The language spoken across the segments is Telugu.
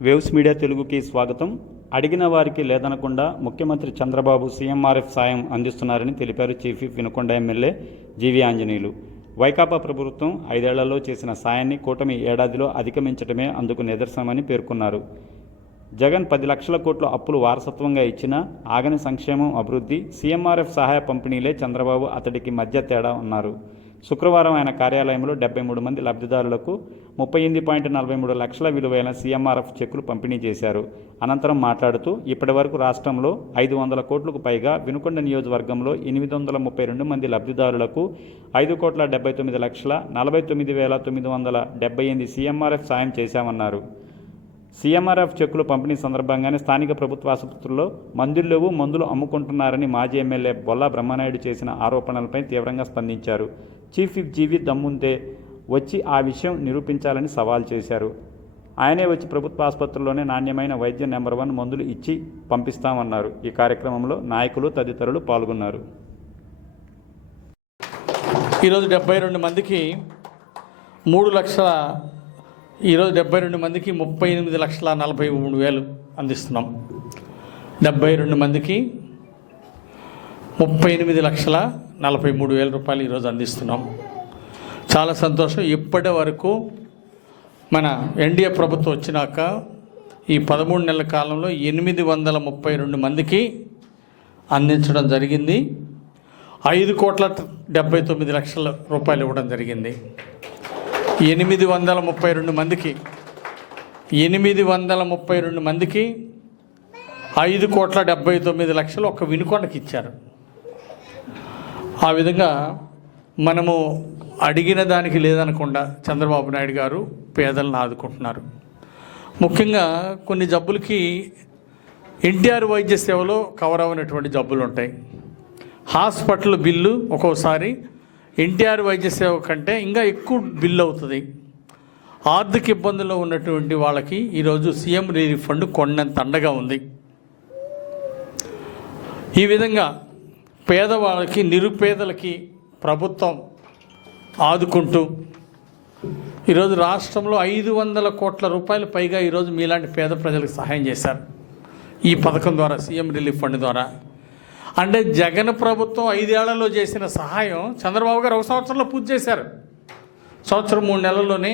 వేవ్స్ మీడియా తెలుగుకి స్వాగతం. అడిగిన వారికి లేదనకుండా ముఖ్యమంత్రి చంద్రబాబు సీఎంఆర్ఎఫ్ సాయం అందిస్తున్నారని తెలిపారు chief whip Vinukonda MLA GV Anjaneyulu. Vaikapa ప్రభుత్వం 5 ఏళ్లలో చేసిన సాయాన్ని కూటమి ఏడాదిలో అధిగమించడమే అందుకు నిదర్శనమని పేర్కొన్నారు. జగన్ 10 లక్షల కోట్ల అప్పులు వారసత్వంగా ఇచ్చినా ఆగని సంక్షేమం, అభివృద్ధి, సీఎంఆర్ఎఫ్ సహాయ పంపిణీలే చంద్రబాబు అతడికి మధ్య తేడా అన్నారు. శుక్రవారం ఆయన కార్యాలయంలో 73 మంది లబ్ధిదారులకు 38.43 లక్షల విలువైన సీఎంఆర్ఎఫ్ చెక్కులు పంపిణీ చేశారు. అనంతరం మాట్లాడుతూ ఇప్పటి వరకు రాష్ట్రంలో 500 కోట్లకు పైగా, వినుకొండ నియోజకవర్గంలో 832 మంది లబ్ధిదారులకు 5,79,49,978 సీఎంఆర్ఎఫ్ సాయం చేశామన్నారు. సీఎంఆర్ఎఫ్ చెక్కులు పంపిణీ సందర్భంగానే స్థానిక ప్రభుత్వ ఆసుపత్రుల్లో మందులు లేవు, మందులు అమ్ముకుంటున్నారని మాజీ ఎమ్మెల్యే బొల్లా బ్రహ్మనాయుడు చేసిన ఆరోపణలపై తీవ్రంగా స్పందించారు. చీఫ్ విప్ జీవీ దమ్ముంటే వచ్చి ఆ విషయం నిరూపించాలని సవాల్ చేశారు. ఆయనే వచ్చి ప్రభుత్వ ఆసుపత్రుల్లోనే నాణ్యమైన వైద్యం నెంబర్ 1 మందులు ఇచ్చి పంపిస్తామన్నారు. ఈ కార్యక్రమంలో నాయకులు తదితరులు పాల్గొన్నారు. ఈరోజు 72 మందికి 3 లక్షల, ఈరోజు 72 మందికి 38,43,000 అందిస్తున్నాం. 72 మందికి 38,43,000 రూపాయలు ఈరోజు అందిస్తున్నాం. చాలా సంతోషం. ఇప్పటి వరకు మన ఎన్డీఏ ప్రభుత్వం వచ్చినాక ఈ 13 నెలల కాలంలో 832 మందికి అందించడం జరిగింది. 5,79,00,000 రూపాయలు ఇవ్వడం జరిగింది. 832 మందికి 5,79,00,000 ఒక్క వినుకొండకి ఇచ్చారు. ఆ విధంగా మనము అడిగిన దానికి లేదనకుండా చంద్రబాబు నాయుడు గారు పేదలను ఆదుకుంటున్నారు. ముఖ్యంగా కొన్ని జబ్బులకి ఎన్టీఆర్ వైద్య సేవలో కవర్ అవ్వనటువంటి జబ్బులు ఉంటాయి. హాస్పిటల్ బిల్లు ఒక్కోసారి ఎన్టీఆర్ వైద్య సేవ కంటే ఇంకా ఎక్కువ బిల్లు అవుతుంది. ఆర్థిక ఇబ్బందుల్లో ఉన్నటువంటి వాళ్ళకి ఈరోజు సీఎం రిలీఫ్ ఫండ్ కొండంత అండగా ఉంది. ఈ విధంగా పేదవాళ్ళకి, నిరుపేదలకి ప్రభుత్వం ఆదుకుంటూ ఈరోజు రాష్ట్రంలో 500 కోట్ల రూపాయలు పైగా ఈరోజు మీలాంటి పేద ప్రజలకు సహాయం చేశారు ఈ పథకం ద్వారా, సీఎం రిలీఫ్ ఫండ్ ద్వారా. అంటే జగన్ ప్రభుత్వం 5 ఏళ్లలో చేసిన సహాయం చంద్రబాబు గారు 1 సంవత్సరంలో పూర్తి చేశారు. సంవత్సరం 3 నెలల్లోనే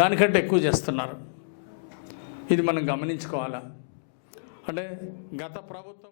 దానికంటే ఎక్కువ చేస్తున్నారు. ఇది మనం గమనించుకోవాలా. అంటే గత ప్రభుత్వం